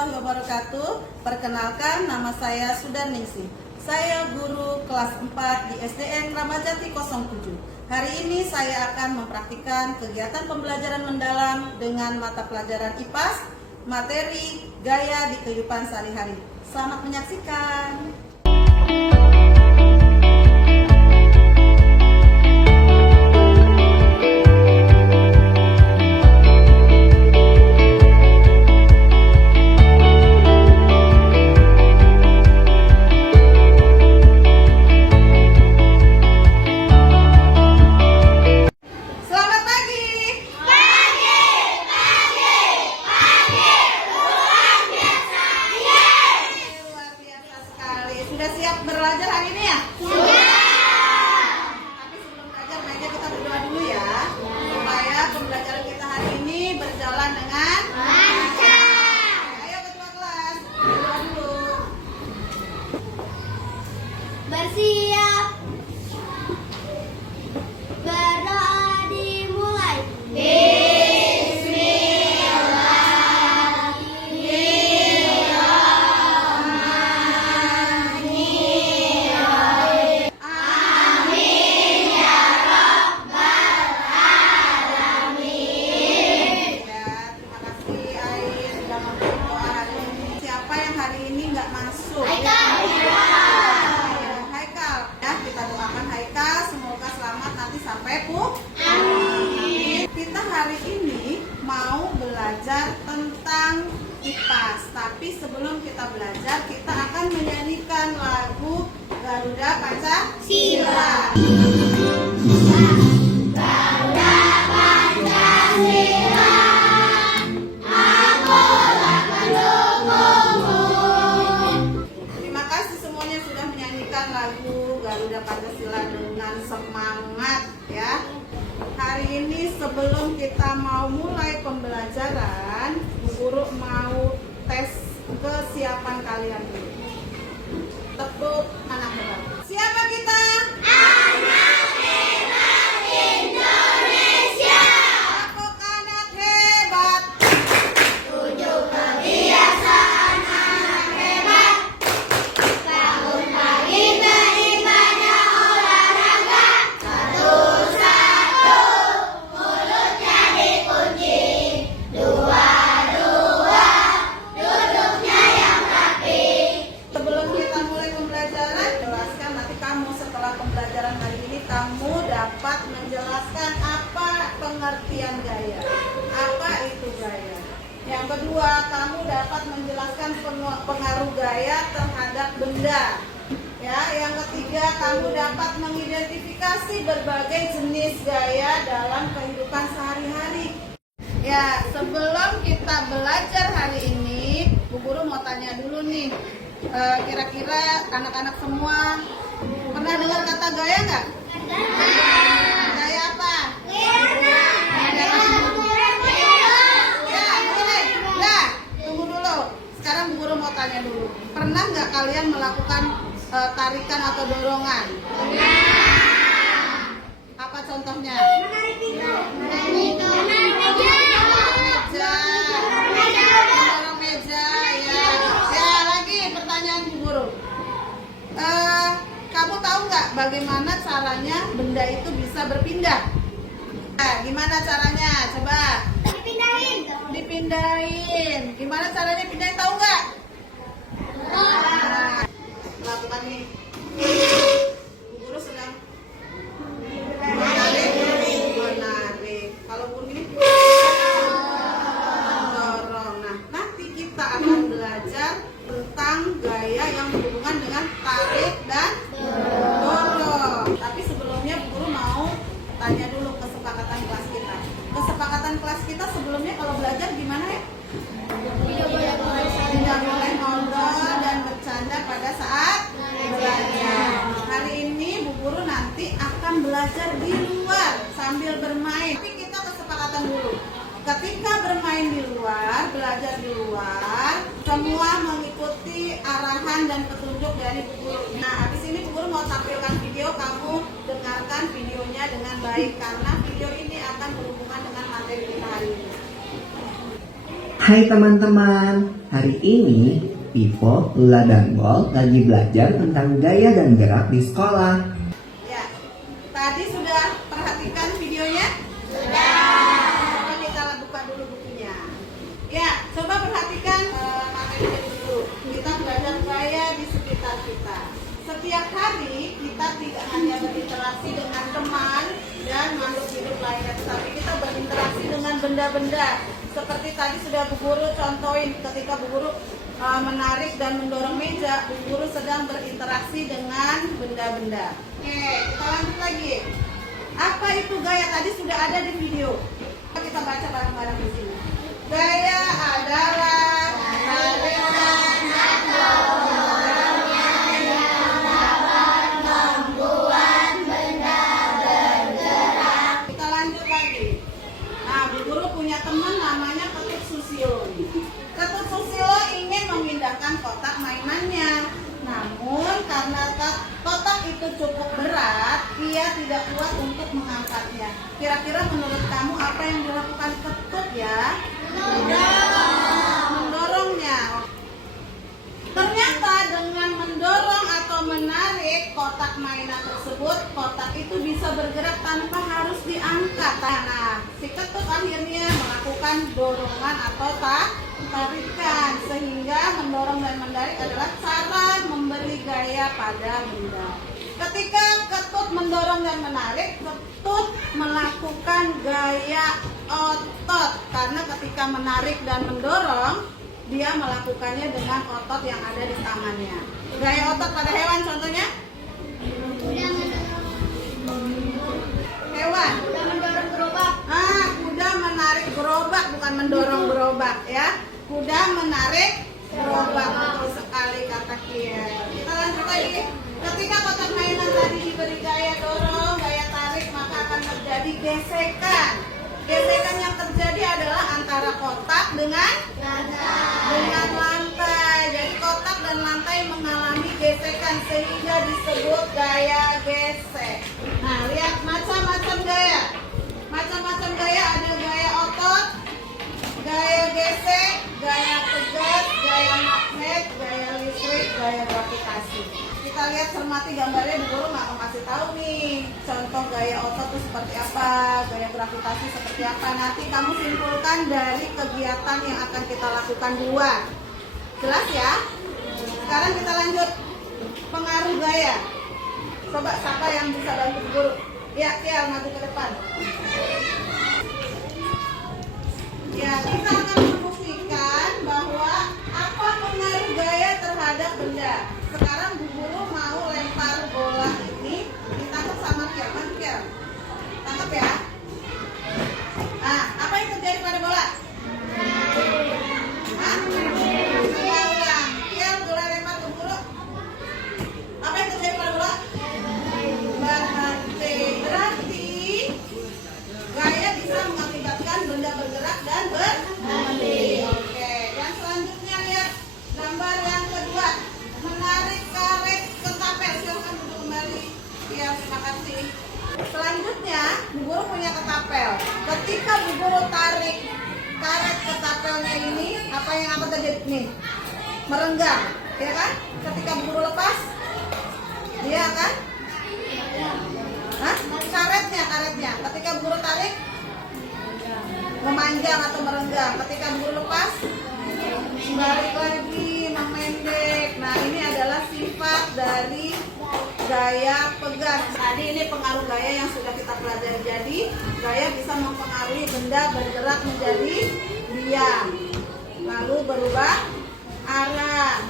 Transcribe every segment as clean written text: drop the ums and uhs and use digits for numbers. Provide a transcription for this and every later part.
warahmatullahi wabarakatuh. Perkenalkan, nama saya Sudarningsih. Saya guru kelas 4 di SDN Ramadjati 07. Hari ini saya akan mempraktikkan kegiatan pembelajaran mendalam dengan mata pelajaran IPAS, materi gaya di kehidupan sehari-hari. Selamat menyaksikan. Sudah siap belajar hari ini ya? Sudah. Tapi sebelum belajar, baiknya kita berdoa dulu ya, supaya pembelajaran kita hari ini berjalan dengan lancar. Ayo ketua kelas, berdoa dulu. Bersiap. Berdoa dimulai. Masuk. Haikal, ya kita doakan Haikal semoga selamat nanti sampai Amin. Kita hari ini mau belajar tentang IPAS, tapi sebelum kita belajar kita akan menyanyikan lagu Garuda Pancasila. Garuda Pancasila. Lagu Garuda Pancasila dengan semangat ya. Hari ini sebelum kita mau mulai pembelajaran, Bu Guru mau tes kesiapan kalian dulu. Tepuk anak hebat. Siapa kita? Anak hebat Indonesia. Tepuk anak hebat. 7 kebiasaan anak hebat. Bangun pagi beribadah olahraga. Satu, mulut jadi kunci. Dua, duduknya yang rapi. Sebelum kita mulai pembelajaran, jelaskan nanti kamu setelah pembelajaran hari ini kamu dapat menjelaskan apa pengertian gaya. Apa itu gaya? Yang kedua, kamu dapat menjelaskan pengaruh gaya terhadap benda. Ya, yang ketiga, kamu dapat mengidentifikasi berbagai jenis gaya dalam kehidupan sehari-hari. Ya, sebelum kita belajar hari ini, Bu Guru mau tanya dulu nih. Kira-kira anak-anak semua pernah dengar kata gaya nggak? Gaya apa? Ya, boleh. Nah, tunggu dulu. Sekarang Bu Guru mau tanya dulu. Pernah nggak kalian melakukan tarikan atau dorongan? Apa contohnya? Dorong meja, ya. Ya, lagi pertanyaan Bu Guru. Kamu tahu nggak bagaimana caranya benda itu bisa berpindah? Nah, gimana caranya? Coba. Dipindahin. Gimana caranya pindahin, tahu nggak? Nah, lakukan nih. Bu Guru sedang menarik. Kalau Bu Guru gini, dorong. Nah, nanti kita akan belajar tentang gaya yang berhubungan dengan tarik dan dorong. Tapi sebelumnya Bu Guru mau tanya dulu kesepakatan kelas kita. Kesepakatan kelas kita sebelumnya kalau belajar gimana ya? Tidak boleh ngobrol dan bercanda pada saat belajar. Hari ini Bu Guru nanti akan belajar di luar sambil bermain. Tapi kita kesepakatan dulu. Ketika bermain di luar, belajar di luar, semua mengikuti arahan dan petunjuk dari Bu Guru. Nah, habis ini Bu Guru mau tampilkan video, kamu dengarkan videonya dengan baik karena video ini akan berhubungan dengan materi kita hari ini. Hai teman-teman, hari ini Pipo, Lula, dan Bol lagi belajar tentang gaya dan gerak di sekolah. Ya, tadi sudah perhatikan videonya? Sudah. Coba kita buka dulu bukunya. Ya, coba perhatikan materi dulu. Kita belajar gaya di sekitar kita. Setiap hari kita tidak hanya berinteraksi dengan teman dan makhluk hidup lainnya, tetapi kita berinteraksi dengan benda-benda. Seperti tadi sudah Bu Guru contohin ketika Bu Guru menarik dan mendorong meja, Bu Guru sedang berinteraksi dengan benda-benda. Oke, kita lanjut lagi. Apa itu gaya? Tadi sudah ada di video. Kita baca bareng-bareng di sini. Gaya adalah aliran Membuat benda bergerak. Kita lanjut lagi. Nah, Bu Guru punya teman namanya Ketut Susilo. Ketut Susilo ingin memindahkan kotak mainannya. Namun karena kotak itu cukup berat, ia tidak kuat untuk mengangkatnya. Kira-kira menurut kamu apa yang dilakukan Ketut ya? Mendorongnya. Ternyata dengan mendorong atau menarik kotak mainan tersebut, kotak itu bisa bergerak tanpa harus diangkat. Nah, si Ketut akhirnya melakukan dorongan atau tarikan, sehingga mendorong dan menarik adalah cara memberi gaya pada benda. Ketika Ketut mendorong dan menarik, Ketut melakukan gaya otot, karena ketika menarik dan mendorong, dia melakukannya dengan otot yang ada di tangannya. Gaya otot pada hewan contohnya? Hewan. Kuda mendorong gerobak. Kuda menarik gerobak, bukan mendorong gerobak ya. Kuda menarik gerobak, betul sekali kata Kiel. Kita lanjut lagi. Ketika kotak mainan tadi diberi gaya dorong, gaya tarik, maka akan terjadi gesekan. Gesekan yang terjadi adalah antara kotak dengan lantai. Jadi kotak dan lantai mengalami gesekan sehingga disebut gaya gesek. Nah, lihat macam-macam gaya. Macam-macam gaya, ada gaya otot, gaya gesek, gaya tegas, gaya magnet, gaya listrik, gaya gravitasi. Kita lihat cermati gambarnya, Bu Guru nggak kasih tahu nih contoh gaya otot itu seperti apa, gaya gravitasi seperti apa. Nanti kamu simpulkan dari kegiatan yang akan kita lakukan di luar. Jelas ya? Sekarang kita lanjut pengaruh gaya. Coba siapa yang bisa bantu Bu Guru? Ya, Kiel maju ke depan. Ya, kita akan membuktikan bahwa apa pengaruh gaya terhadap benda. Sekarang Bu Guru mau lempar bola ini, ditangkap sama Kiel. Maju Kiel. Tangkap ya. Nah, apa yang terjadi pada bola? Ulang. Kiel, bola lempar ke Bu Guru. Apa yang terjadi pada bola? Berhenti. Berarti gaya bisa mengakibatkan benda bergerak dan berhenti. Oke, yang selanjutnya lihat gambar yang kedua, menarik karet ke tapel. Silakan duduk kembali. Ya, terima kasih. Selanjutnya, Bu Guru punya ketapel. Ketika Bu Guru tarik karet ke tapelnya ini, apa yang akan terjadi nih? Merenggang, ya kan? Ketika Bu Guru lepas, dia akan karetnya. Ketika Bu Guru tarik, memanjang atau merenggang. Ketika Bu Guru lepas, balik lagi, memendek. Nah, ini adalah sifat dari gaya pegas. Tadi ini pengaruh gaya yang sudah kita pelajari. Jadi, gaya bisa mempengaruhi benda bergerak menjadi diam, lalu berubah arah,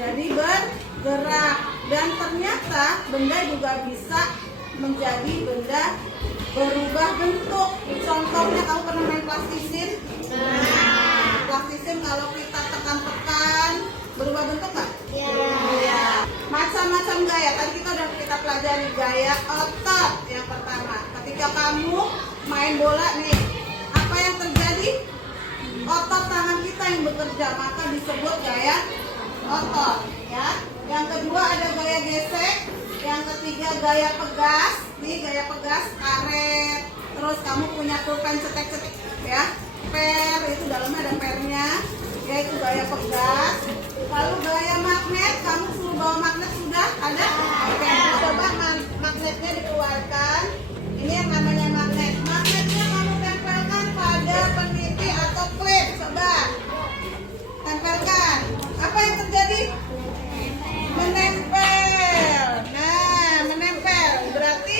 jadi bergerak. Dan ternyata benda juga bisa menjadi benda berubah bentuk. Contohnya, kamu pernah main plastisin? Plastisin kalau kita tekan-tekan berubah bentuk nggak? Iya. Macam-macam gaya. Tadi kita pelajari gaya otot yang pertama. Ketika kamu main bola nih, apa yang terjadi? Otot tangan kita yang bekerja, maka disebut gaya otot. Ya. Yang kedua ada gaya gesek. Yang ketiga gaya pegas. Nih gaya pegas, karet. Terus kamu punya pulpen cetek-cetek ya. per, itu dalamnya ada pernya, yaitu gaya pegas. Lalu gaya magnet, kamu suruh bawa magnet sudah ada? Oke, coba magnetnya dikeluarkan. Ini yang namanya magnet. Magnetnya kamu tempelkan pada peniti atau klip. Coba tempelkan. Apa yang terjadi? Menempel. Nah, menempel berarti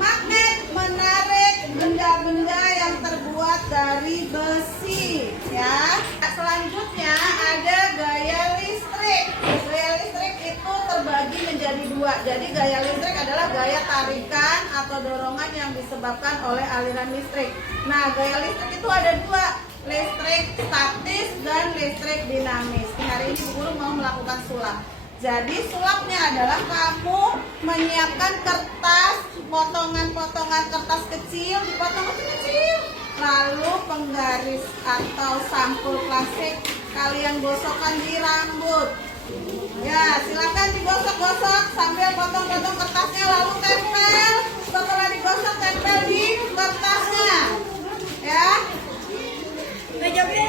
magnet menarik benda-benda yang terbuat dari besi, ya. Selanjutnya ada gaya listrik. Gaya listrik itu terbagi menjadi dua. Jadi gaya listrik adalah gaya tarikan atau dorongan yang disebabkan oleh aliran listrik. Nah, gaya listrik itu ada dua, listrik statis dan listrik dinamis. Hari ini Bu Guru mau melakukan sulap. Jadi sulapnya adalah kamu menyiapkan kertas, potongan-potongan kertas kecil, dipotong kecil. Lalu penggaris atau sampul plastik kalian gosokkan di rambut. Ya, silakan digosok-gosok sambil potong-potong kertasnya lalu tempel. Setelah digosok tempel di kertasnya. Ya. Lagi.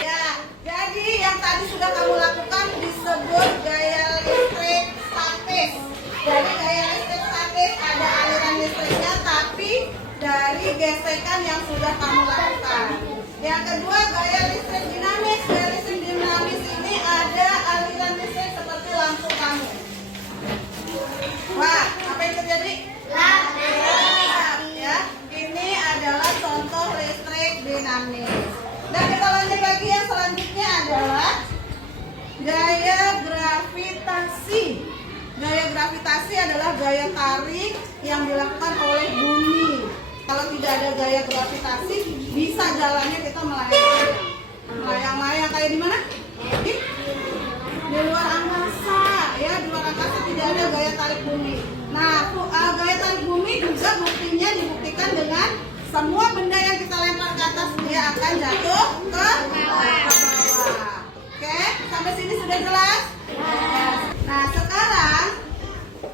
Ya, jadi yang tadi sudah kamu lakukan disebut gaya listrik statis. Jadi gaya listrik statis ada aliran listriknya tapi dari gesekan yang sudah kamu lakukan. Yang kedua gaya listrik dinamis. Gaya listrik dinamis ini ada aliran listrik seperti lampu kamu. Wah, apa yang terjadi? Ya, ini adalah contoh listrik dinamis. Dan kita lanjut lagi, yang selanjutnya adalah gaya gravitasi. Gaya gravitasi adalah gaya tarik yang dilakukan oleh bumi. Kalau tidak ada gaya gravitasi, bisa jalannya kita melayang. Melayang-layang kayak di mana? Di luar angkasa, ya, di luar angkasa tidak ada gaya tarik bumi. Nah, gaya tarik bumi juga buktinya dibuktikan dengan semua benda yang kita lempar ke atas dia akan jatuh ke bawah. Oke, sampai sini sudah jelas? Nah, sekarang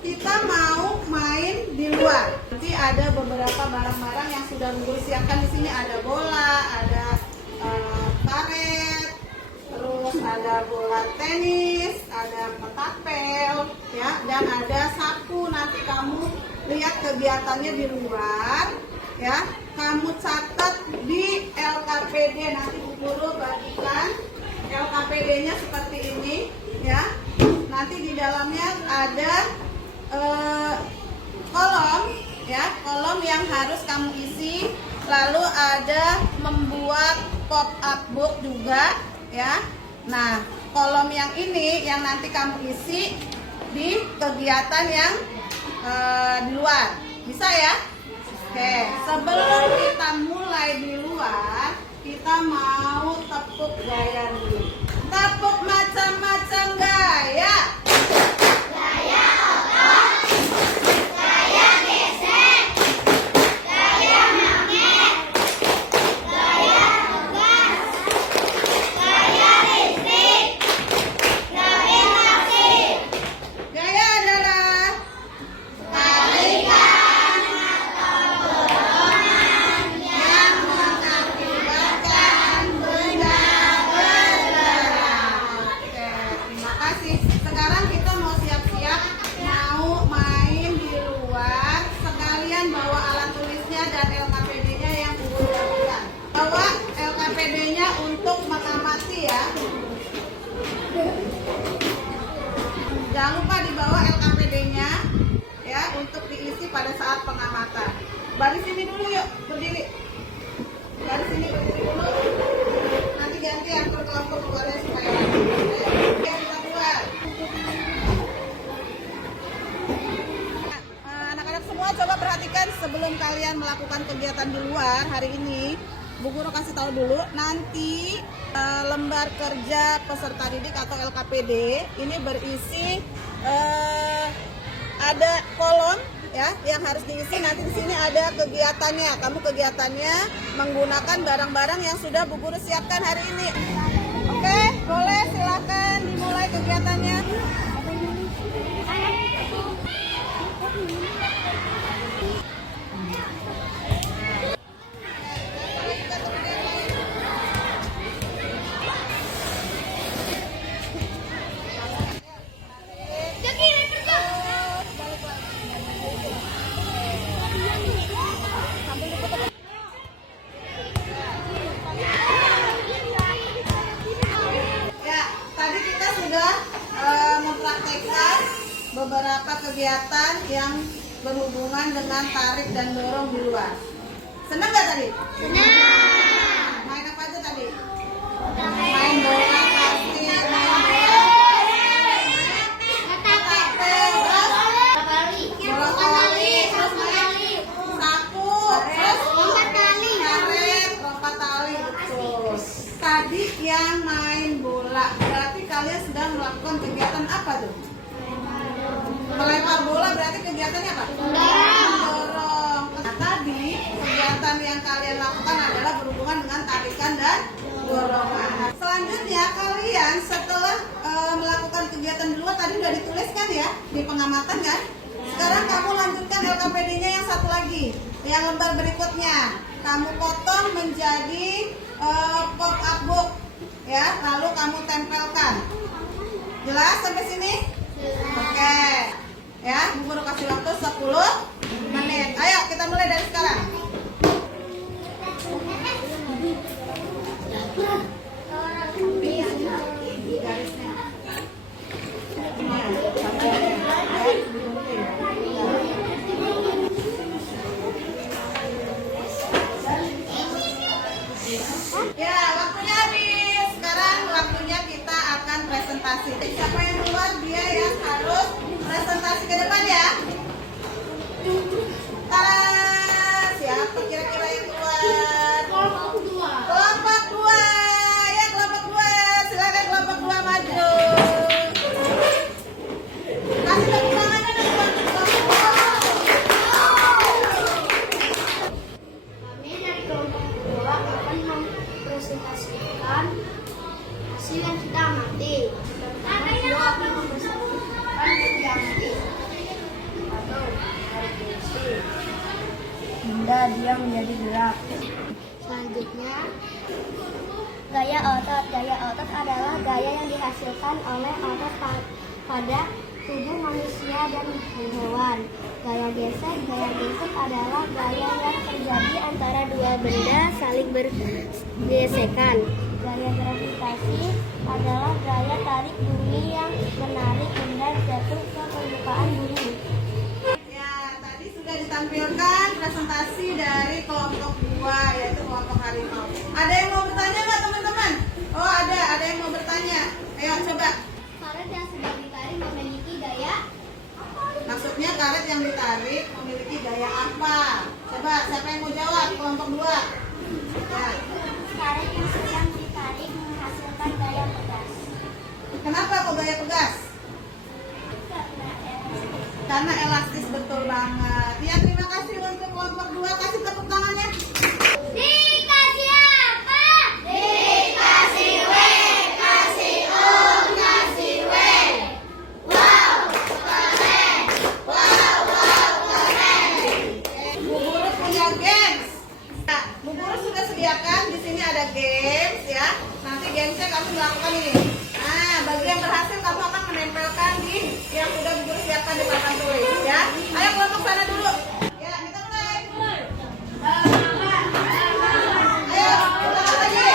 kita mau main di luar. Nanti ada beberapa barang-barang yang sudah Guru siapkan di sini. Ada bola, ada karet, terus ada bola tenis, ada petapel, ya, dan ada sapu. Nanti kamu lihat kegiatannya di luar, ya. Kamu catat di LKPD. Nanti Bu Guru bagikan LKPD-nya seperti ini, ya. Nanti di dalamnya ada kolom, ya, kolom yang harus kamu isi. Lalu ada membuat pop-up book juga, ya. Nah, kolom yang ini yang nanti kamu isi di kegiatan yang di luar. Bisa ya? Oke, sebelum kita mulai di luar, kita mau tepuk gaya dulu. Tepuk macam-macam gaya. Gaya otot, gaya gesek, gaya magnet, gaya pegas, gaya listrik, gravitasi. Gaya adalah Tarikan yang mengakibatkan benda bergerak. Oke, terima kasih. Sekarang kita mau siap-siap mau main di luar. Sekalian bawa alat tulisnya dan LKPD-nya yang Guru lakukan. Bawa LKPD-nya untuk mengamati, ya. Jangan lupa dibawa LKPD-nya, ya, untuk diisi pada saat pengamatan. Baris sini dulu yuk, berdiri. Baris sini berdiri dulu. Nanti ganti atur kelompok keluarnya supaya ya, kita keluar. Anak-anak semua coba perhatikan sebelum kalian melakukan kegiatan di luar hari ini, Bu Guru kasih tahu dulu, nanti lembar kerja peserta didik atau LKPD ini berisi ada kolom ya yang harus diisi. Nanti di sini ada kegiatannya. Kamu kegiatannya menggunakan barang-barang yang sudah Bu Guru siapkan hari ini. Oke, boleh silakan dimulai kegiatannya. Mempraktekkan beberapa kegiatan yang berhubungan dengan tarik dan dorong di luar. Senang nggak tadi? Senang. Main apa aja tadi? Main bola pasti, main bola. Bola voli, terus main sapu, terus karet, lompat tali, betul. Tadi yang main bola, berarti kalian sedang melakukan kegiatan apa tuh? Melempar bola berarti kegiatannya apa? Mendorong. Nah, tadi kegiatan yang kalian lakukan adalah berhubungan dengan tarikan dan dorongan. Selanjutnya kalian setelah melakukan kegiatan di luar tadi udah dituliskan ya di pengamatan kan? Sekarang kamu lanjutkan LKPD-nya yang satu lagi, yang lembar berikutnya. Kamu potong menjadi pop-up book ya, lalu kamu tempelkan. Jelas sampai sini? Oke. Ya, Bu Guru kasih waktu 10 menit. Ayo kita mulai dari sekarang. Ya, waktunya habis. Sekarang waktunya kita akan presentasi. Siapa yang keluar dia yang harus presentasi ke depan ya. Tada! Siapa kira-kira yang keluar? Kelompok 2. Ya, kelompok 2. Silakan kelompok 2 maju. Kasih tepuk tangan dong kelompok 2. Kami dari kelompok 2 akan mempresentasikan hasil yang kita amati. Kelompok 2 akan mempresentasikan yang diamati atau tarik geser hingga dia menjadi gerak. Selanjutnya, gaya otot. Gaya otot adalah gaya yang dihasilkan oleh otot pada tubuh manusia dan hewan. Gaya gesek adalah gaya yang terjadi antara dua benda saling bergesekan. Gaya gravitasi adalah gaya tarik bumi yang menarik benda jatuh ke permukaan bumi. Ya, tadi sudah ditampilkan presentasi dari kelompok 2 yaitu kelompok harimau. Ada yang mau bertanya nggak teman-teman? Oh ada yang mau bertanya. Ayo coba. Karet yang sedang ditarik memiliki gaya. Maksudnya karet yang ditarik memiliki gaya apa? Coba siapa yang mau jawab? Kelompok 2. Ya. Karet yang sedang ditarik menghasilkan gaya pegas. Kenapa kok gaya pegas? Karena elastis, betul banget. Ya, terima kasih untuk kelompok 2. Kasih tepuk tangannya. Dikasih apa? Dikasih W, kasih O, kasih W. Wow, keren. Wow, keren. Bu Guru punya games. Nah, Bu Guru sudah sediakan di sini ada games ya. Nanti gamesnya kamu melakukan ini. Nah, bagi yang berhasil kamu akan menempelkan di yang sudah Bu Guru siapkan di papan tulis ya. Ayo kelompok sana dulu. Ya, kita mulai. Ayo, ulang lagi.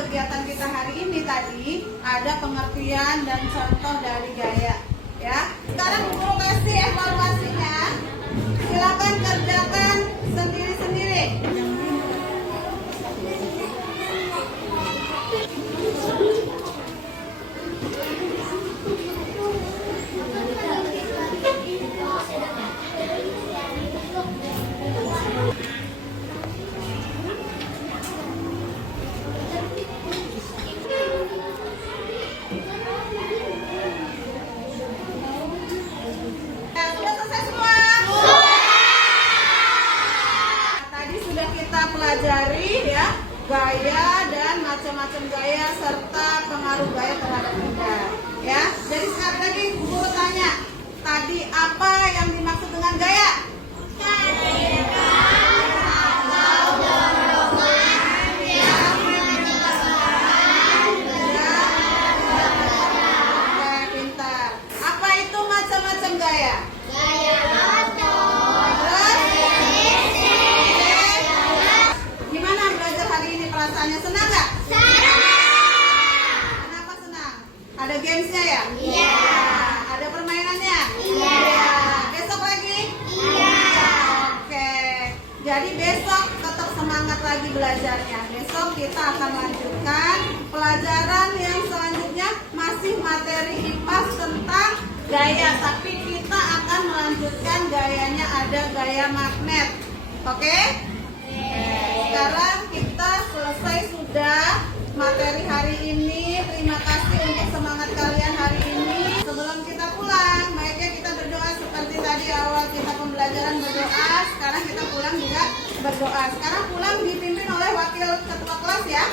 kegiatan kita hari ini tadi ada pengertian dan contoh dari gaya. Ya, sekarang guru kasih evaluasinya. Silakan kerjakan sendiri-sendiri. Sudah selesai semua? Tadi sudah kita pelajari ya, gaya dan macam-macam gaya serta pengaruh gaya terhadap benda. Ya, jadi sekali lagi guru tanya, tadi apa yang dimaksud dengan gaya? Oke, pintar. Apa itu macam-macam gaya? Gimana belajar hari ini, perasaannya senang nggak? Kenapa senang? Ada gamesnya ya? Iya. Ada permainannya? Iya. Besok lagi? Iya. Oke. Jadi besok tetap semangat lagi belajarnya. Besok kita akan lanjutkan pelajaran yang selanjutnya, masih materi IPA tentang gaya, tapi kita akan melanjutkan gayanya, ada gaya magnet. Oke? Sekarang kita selesai sudah materi hari ini. Terima kasih untuk semangat kalian hari ini. Sebelum kita pulang, baiknya kita berdoa seperti tadi awal kita pembelajaran berdoa. Sekarang kita pulang juga berdoa. Sekarang pulang dipimpin oleh wakil ketua kelas ya.